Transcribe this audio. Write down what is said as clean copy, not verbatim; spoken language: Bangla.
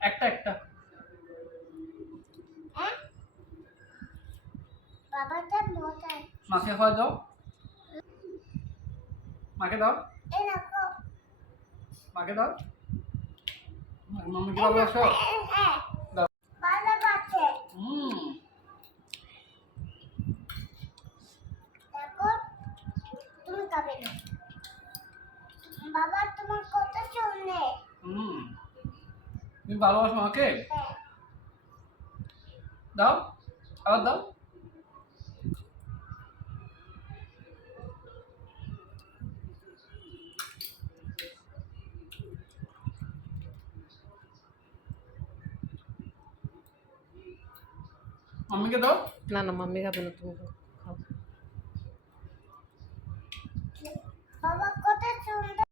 একটা একটা বাবাটা মোটাই মাকে খাওয়া দাও, মাকে দাও, এই দেখো মাকে দাও, মামিকে ভালোবাসো। দাও। ভালো আছে হুম। দেখো তুমি খাবে না বাবা তোমার কথা শুনে হুম। তুমি ভালোবাসো মাকে? হ্যাঁ দাও, আবার দাও। মাম্মিকে দাও। না না মাম্মি খাবে না, তুমি খাও।